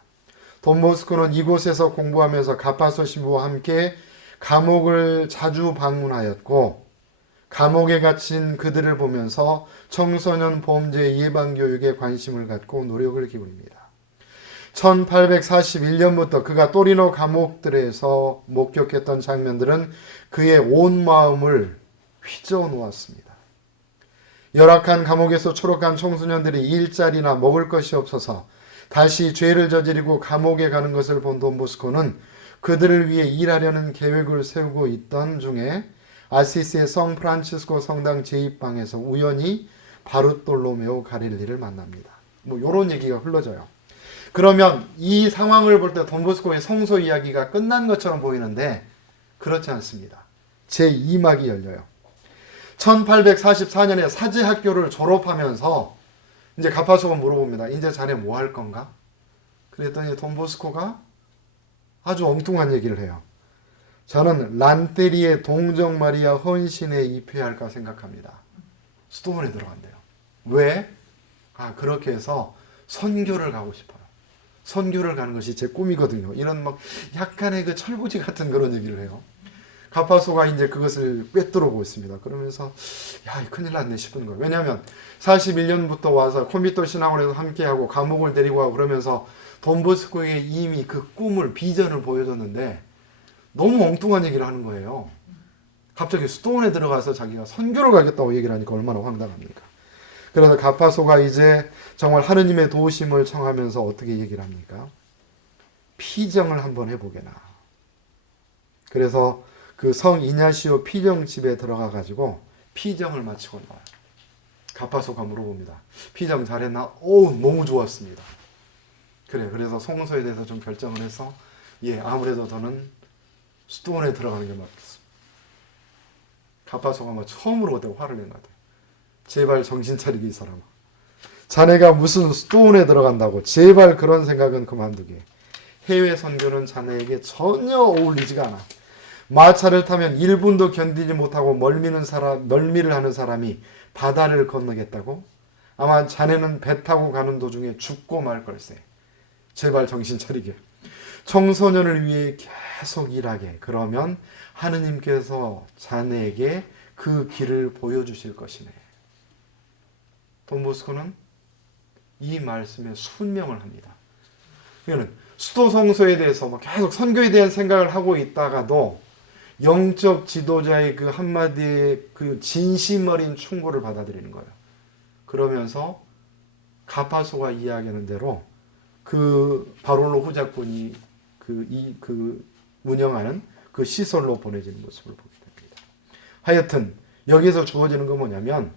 돈보스코는 이곳에서 공부하면서 가파소 신부와 함께 감옥을 자주 방문하였고, 감옥에 갇힌 그들을 보면서 청소년 범죄 예방 교육에 관심을 갖고 노력을 기울입니다. 1841년부터 그가 또리노 감옥들에서 목격했던 장면들은 그의 온 마음을 휘저어 놓았습니다. 열악한 감옥에서 초록한 청소년들이 일자리나 먹을 것이 없어서 다시 죄를 저지르고 감옥에 가는 것을 본 돈보스코는 그들을 위해 일하려는 계획을 세우고 있던 중에 아시시의 성 프란치스코 성당 제2방에서 우연히 바르톨로메오 가릴리를 만납니다. 뭐 이런 얘기가 흘러져요. 그러면 이 상황을 볼 때 돈보스코의 성소 이야기가 끝난 것처럼 보이는데 그렇지 않습니다. 제2막이 열려요. 1844년에 사제학교를 졸업하면서 이제 가파소가 물어봅니다. 이제 자네 뭐 할 건가? 그랬더니 돈보스코가 아주 엉뚱한 얘기를 해요. 저는 란테리의 동정 마리아 헌신에 입회할까 생각합니다. 수도원에 들어간대요. 왜? 그렇게 해서 선교를 가고 싶어요. 선교를 가는 것이 제 꿈이거든요. 이런 막 약간의 그 철부지 같은 그런 얘기를 해요. 가파소가 이제 그것을 꿰뚫어보고 있습니다. 그러면서 야, 큰일 났네 싶은 거예요. 왜냐하면 41년부터 와서 콘비토 신학원에서 함께하고 감옥을 데리고 가고 그러면서 돈보스코에게 이미 그 꿈을, 비전을 보여줬는데 너무 엉뚱한 얘기를 하는 거예요. 갑자기 수도원에 들어가서 자기가 선교를 가겠다고 얘기를 하니까 얼마나 황당합니까? 그래서 가파소가 이제 정말 하느님의 도우심을 청하면서 어떻게 얘기를 합니까? 피정을 한번 해보게나. 그래서 그 성 이냐시오 피정집에 들어가 가지고 피정을 마치고 나와요. 가파소가 물어봅니다. 피정 잘했나? 오, 너무 좋았습니다. 그래서 성소에 대해서 좀 결정을 해서 아무래도 저는 수도원에 들어가는 게 맞겠습니다. 가파소가 처음으로 그때 화를 낸 것 같아요. 제발 정신 차리게 이 사람아. 자네가 무슨 수도원에 들어간다고. 제발 그런 생각은 그만두게. 해외 선교는 자네에게 전혀 어울리지가 않아. 마차를 타면 1분도 견디지 못하고 멀미를 하는 사람이 바다를 건너겠다고? 아마 자네는 배 타고 가는 도중에 죽고 말 걸세. 제발 정신 차리게. 청소년을 위해 계속 일하게. 그러면 하느님께서 자네에게 그 길을 보여주실 것이네. 돈보스코는 이 말씀에 순명을 합니다. 그는 수도 성소에 대해서 계속 선교에 대한 생각을 하고 있다가도 영적 지도자의 그 한마디의 그 진심 어린 충고를 받아들이는 거예요. 그러면서 가파소가 이야기하는 대로 그 바롤로 후작군이 그 운영하는 그 시설로 보내지는 모습을 보게 됩니다. 하여튼 여기서 주어지는 건 뭐냐면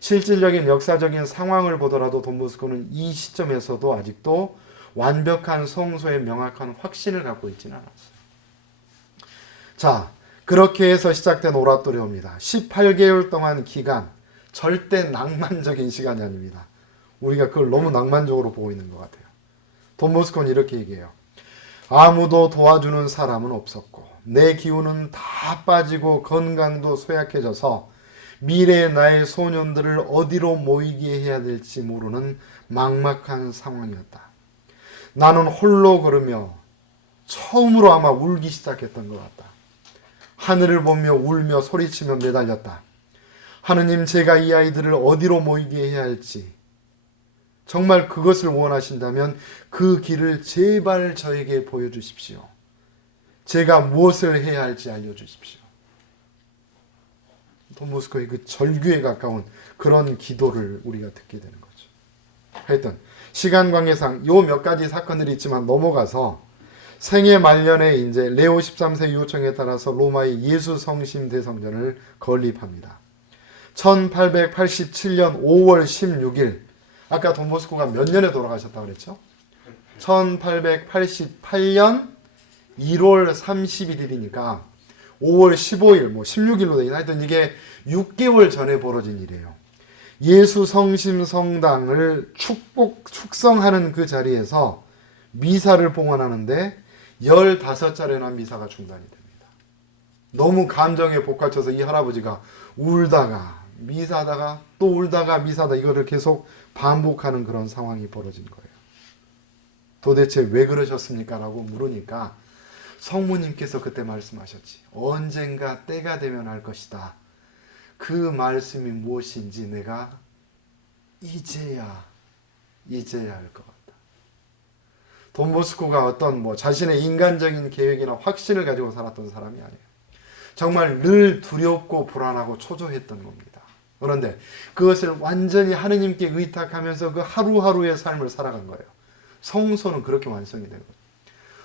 실질적인 역사적인 상황을 보더라도 돈보스코는 이 시점에서도 아직도 완벽한 성소의 명확한 확신을 갖고 있지는 않았어요. 자, 그렇게 해서 시작된 오라토리오입니다. 18개월 동안 기간, 절대 낭만적인 시간이 아닙니다. 우리가 그걸 너무 낭만적으로 보고 있는 것 같아요. 돈보스코는 이렇게 얘기해요. 아무도 도와주는 사람은 없었고 내 기운은 다 빠지고 건강도 쇠약해져서 미래의 나의 소년들을 어디로 모이게 해야 될지 모르는 막막한 상황이었다. 나는 홀로 걸으며 처음으로 아마 울기 시작했던 것 같다. 하늘을 보며 울며 소리치며 매달렸다. 하느님, 제가 이 아이들을 어디로 모이게 해야 할지 정말 그것을 원하신다면 그 길을 제발 저에게 보여주십시오. 제가 무엇을 해야 할지 알려주십시오. 돈보스코의 그 절규에 가까운 그런 기도를 우리가 듣게 되는 거죠. 하여튼 시간 관계상 요 몇 가지 사건들이 있지만 넘어가서 생애 말년에 이제 레오 13세 요청에 따라서 로마의 예수 성심 대성전을 건립합니다. 1887년 5월 16일, 아까 돈보스코가 몇 년에 돌아가셨다고 그랬죠? 1888년 1월 31일이니까 5월 15일, 16일로 되긴 하여튼 이게 6개월 전에 벌어진 일이에요. 예수 성심 성당을 축성하는 그 자리에서 미사를 봉헌하는데 15차례나 미사가 중단이 됩니다. 너무 감정에 복받쳐서 이 할아버지가 울다가 미사하다가 또 울다가 미사하다 이거를 계속 반복하는 그런 상황이 벌어진 거예요. 도대체 왜 그러셨습니까? 라고 물으니까 성모님께서 그때 말씀하셨지. 언젠가 때가 되면 할 것이다. 그 말씀이 무엇인지 내가 이제야 알 것 같다. 돈보스코가 어떤 자신의 인간적인 계획이나 확신을 가지고 살았던 사람이 아니에요. 정말 늘 두렵고 불안하고 초조했던 겁니다. 그런데 그것을 완전히 하느님께 의탁하면서 그 하루하루의 삶을 살아간 거예요. 성소는 그렇게 완성이 된 거예요.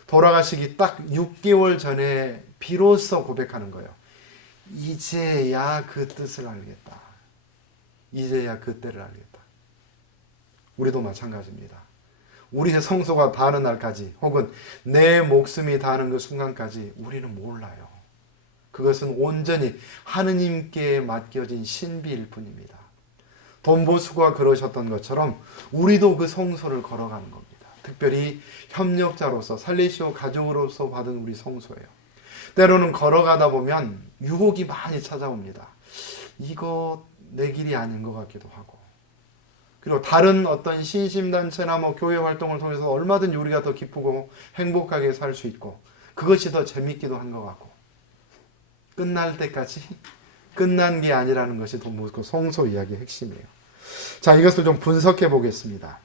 돌아가시기 딱 6개월 전에 비로소 고백하는 거예요. 이제야 그 뜻을 알겠다. 이제야 그 때를 알겠다. 우리도 마찬가지입니다. 우리의 성소가 다하는 날까지 혹은 내 목숨이 다하는 그 순간까지 우리는 몰라요. 그것은 온전히 하느님께 맡겨진 신비일 뿐입니다. 돈보스코가 그러셨던 것처럼 우리도 그 성소를 걸어가는 겁니다. 특별히 협력자로서 살레시오 가족으로서 받은 우리 성소예요. 때로는 걸어가다 보면 유혹이 많이 찾아옵니다. 이거 내 길이 아닌 것 같기도 하고, 그리고 다른 어떤 신심단체나 교회 활동을 통해서 얼마든지 우리가 더 기쁘고 행복하게 살 수 있고 그것이 더 재밌기도 한 것 같고, 끝날 때까지 끝난 게 아니라는 것이 돈보스코 성소 이야기의 핵심이에요. 자, 이것을 좀 분석해 보겠습니다.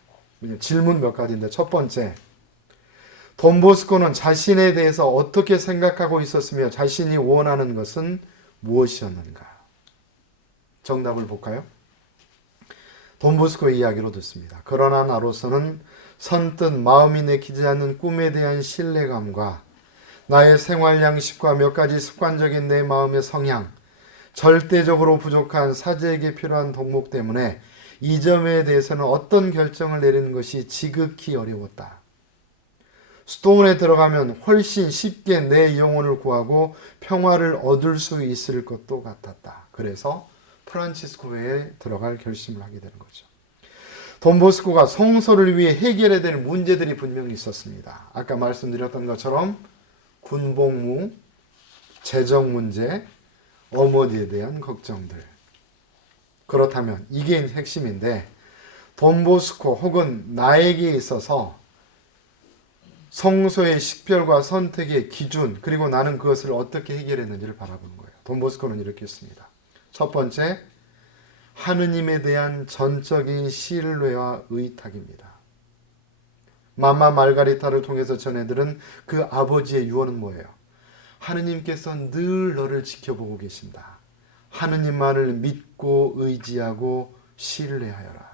질문 몇 가지인데, 첫 번째, 돈보스코는 자신에 대해서 어떻게 생각하고 있었으며 자신이 원하는 것은 무엇이었는가? 정답을 볼까요? 돈보스코의 이야기로 듣습니다. 그러나 나로서는 선뜻 마음이 내키지 않는 꿈에 대한 신뢰감과 나의 생활 양식과 몇 가지 습관적인 내 마음의 성향, 절대적으로 부족한 사제에게 필요한 덕목 때문에 이 점에 대해서는 어떤 결정을 내리는 것이 지극히 어려웠다. 수도원에 들어가면 훨씬 쉽게 내 영혼을 구하고 평화를 얻을 수 있을 것도 같았다. 그래서 프란치스코회에 들어갈 결심을 하게 되는 거죠. 돈보스코가 성소를 위해 해결해야 될 문제들이 분명히 있었습니다. 아까 말씀드렸던 것처럼 군복무, 재정 문제, 어머니에 대한 걱정들. 그렇다면 이게 핵심인데, 돈보스코 혹은 나에게 있어서 성소의 식별과 선택의 기준, 그리고 나는 그것을 어떻게 해결했는지를 바라보는 거예요. 돈보스코는 이렇게 했습니다. 첫 번째, 하느님에 대한 전적인 신뢰와 의탁입니다. 맘마 말가리타를 통해서 전해들은 그 아버지의 유언은 뭐예요? 하느님께서 늘 너를 지켜보고 계신다. 하느님만을 믿고 의지하고 신뢰하여라.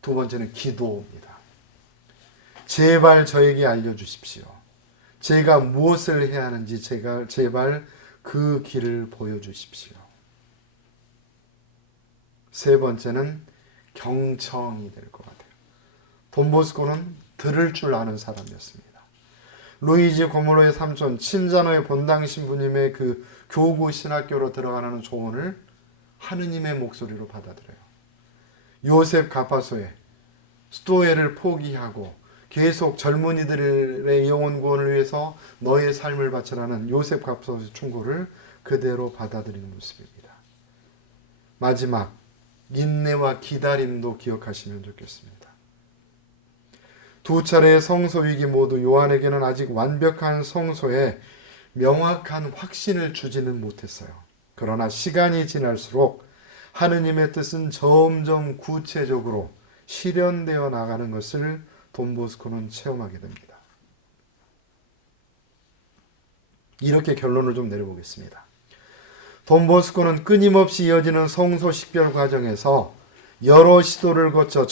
두 번째는 기도입니다. 제발 저에게 알려주십시오. 제가 무엇을 해야 하는지 제발 그 길을 보여주십시오. 세 번째는 경청이 될 것 같아요. 돈보스코는 들을 줄 아는 사람이었습니다. 루이지 고모로의 삼촌 친자노의 본당 신부님의 그 교구 신학교로 들어가는 조언을 하느님의 목소리로 받아들여요. 요셉 가파소의 스토에를 포기하고 계속 젊은이들의 영혼 구원을 위해서 너의 삶을 바치라는 요셉 가파소의 충고를 그대로 받아들이는 모습입니다. 마지막, 인내와 기다림도 기억하시면 좋겠습니다. 두 차례의 성소 위기 모두 요한에게는 아직 완벽한 성소에 명확한 확신을 주지는 못했어요. 그러나 시간이 지날수록 하느님의 뜻은 점점 구체적으로 실현되어 나가는 것을 돈보스코는 체험하게 됩니다. 이렇게 결론을 좀 내려보겠습니다. 돈보스코는 끊임없이 이어지는 성소 식별 과정에서 여러 시도를 거쳐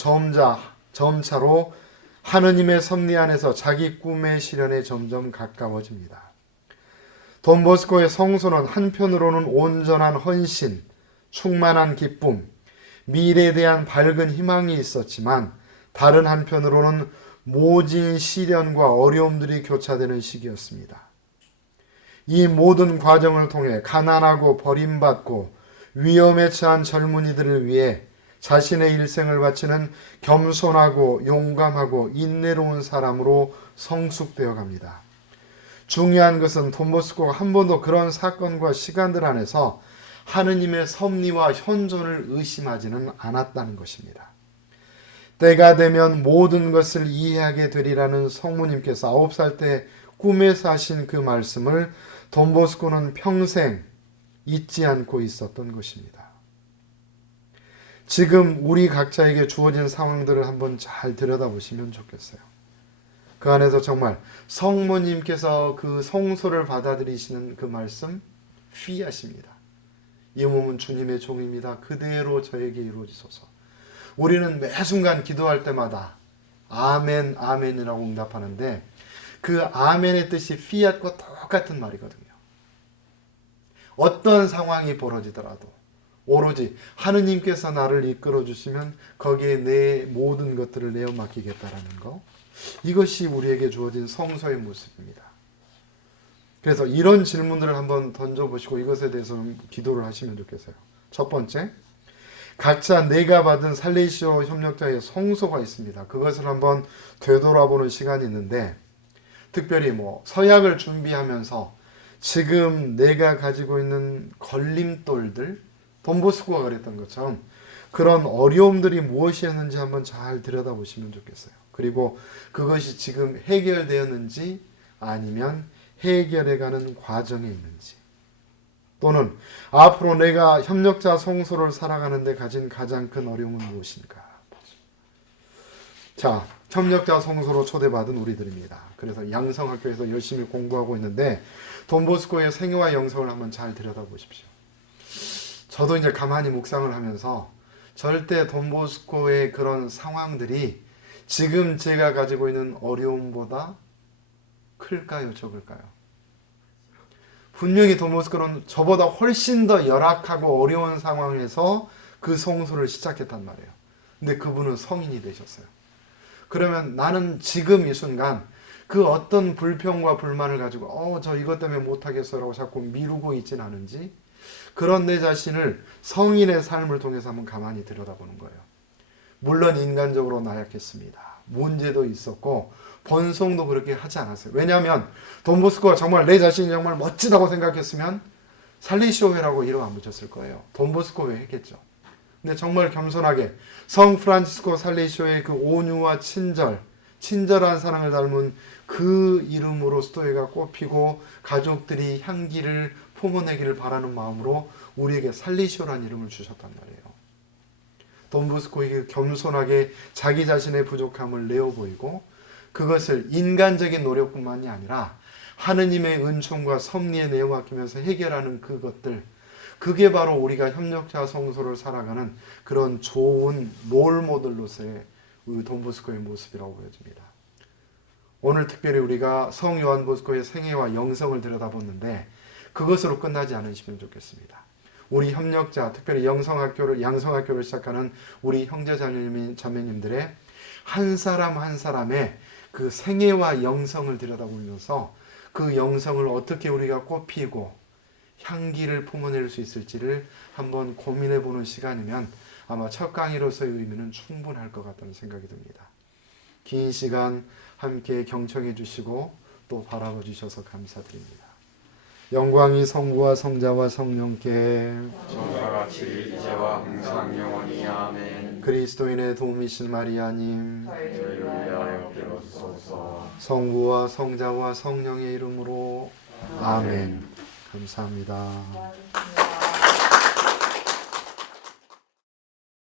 점차로 하느님의 섭리 안에서 자기 꿈의 실현에 점점 가까워집니다. 돈보스코의 성소는 한편으로는 온전한 헌신, 충만한 기쁨, 미래에 대한 밝은 희망이 있었지만 다른 한편으로는 모진 시련과 어려움들이 교차되는 시기였습니다. 이 모든 과정을 통해 가난하고 버림받고 위험에 처한 젊은이들을 위해 자신의 일생을 바치는 겸손하고 용감하고 인내로운 사람으로 성숙되어 갑니다. 중요한 것은 돈보스코가 한 번도 그런 사건과 시간들 안에서 하느님의 섭리와 현존을 의심하지는 않았다는 것입니다. 때가 되면 모든 것을 이해하게 되리라는 성모님께서 9살 때 꿈에서 하신 그 말씀을 돈보스코는 평생 잊지 않고 있었던 것입니다. 지금 우리 각자에게 주어진 상황들을 한번 잘 들여다보시면 좋겠어요. 그 안에서 정말 성모님께서 그 성소를 받아들이시는 그 말씀 피하십니다. 이 몸은 주님의 종입니다. 그대로 저에게 이루어지소서. 우리는 매 순간 기도할 때마다 아멘, 아멘이라고 응답하는데 그 아멘의 뜻이 피앗과 똑같은 말이거든요. 어떤 상황이 벌어지더라도 오로지 하느님께서 나를 이끌어 주시면 거기에 내 모든 것들을 내어 맡기겠다라는 거. 이것이 우리에게 주어진 성소의 모습입니다. 그래서 이런 질문들을 한번 던져보시고 이것에 대해서 기도를 하시면 좋겠어요. 첫 번째, 각자 내가 받은 살레시오 협력자의 성소가 있습니다. 그것을 한번 되돌아보는 시간이 있는데 특별히 서약을 준비하면서 지금 내가 가지고 있는 걸림돌들, 돈보스코가 그랬던 것처럼 그런 어려움들이 무엇이었는지 한번 잘 들여다보시면 좋겠어요. 그리고 그것이 지금 해결되었는지 아니면 해결해가는 과정에 있는지, 또는 앞으로 내가 협력자 성소를 살아가는데 가진 가장 큰 어려움은 무엇인가. 자, 협력자 성소로 초대받은 우리들입니다. 그래서 양성학교에서 열심히 공부하고 있는데 돈보스코의 생애와 영성을 한번 잘 들여다보십시오. 저도 이제 가만히 묵상을 하면서 절대 돈보스코의 그런 상황들이 지금 제가 가지고 있는 어려움보다 클까요, 적을까요? 분명히 돈보스코는 저보다 훨씬 더 열악하고 어려운 상황에서 그 성소를 시작했단 말이에요. 근데 그분은 성인이 되셨어요. 그러면 나는 지금 이 순간 그 어떤 불평과 불만을 가지고 저 이것 때문에 못하겠어라고 자꾸 미루고 있진 않은지, 그런 내 자신을 성인의 삶을 통해서 한번 가만히 들여다보는 거예요. 물론 인간적으로 나약했습니다. 문제도 있었고 번성도 그렇게 하지 않았어요. 왜냐하면 돈보스코가 정말 내 자신이 정말 멋지다고 생각했으면 살리시오회라고 이름 안 붙였을 거예요. 돈보스코 회 했겠죠. 근데 정말 겸손하게 성 프란치스코 살레시오의 그 온유와 친절한 사랑을 닮은 그 이름으로 스토이가 꼽히고 가족들이 향기를 품어내기를 바라는 마음으로 우리에게 살리시오라는 이름을 주셨단 말이에요. 돈보스코에게 겸손하게 자기 자신의 부족함을 내어보이고 그것을 인간적인 노력뿐만이 아니라 하느님의 은총과 섭리에 내어 맡기면서 해결하는 그것들, 그게 바로 우리가 협력자 성소를 살아가는 그런 좋은 롤 모델로서의 돈보스코의 모습이라고 보여집니다. 오늘 특별히 우리가 성 요한 보스코의 생애와 영성을 들여다봤는데 그것으로 끝나지 않으시면 좋겠습니다. 우리 협력자, 특별히 양성학교를 시작하는 우리 형제 자매님들의 한 사람 한 사람의 그 생애와 영성을 들여다보면서 그 영성을 어떻게 우리가 꽃피고 향기를 품어낼 수 있을지를 한번 고민해보는 시간이면 아마 첫 강의로서의 의미는 충분할 것 같다는 생각이 듭니다. 긴 시간 함께 경청해 주시고 또 바라봐 주셔서 감사드립니다. 영광이 성부와 성자와 성령께 전과 같이 이제와 항상 영원히 아멘. 그리스도인의 도움이신 마리아님, 저희를 위하여 빌어주소서. 성부와 성자와 성령의 이름으로 아멘. 감사합니다.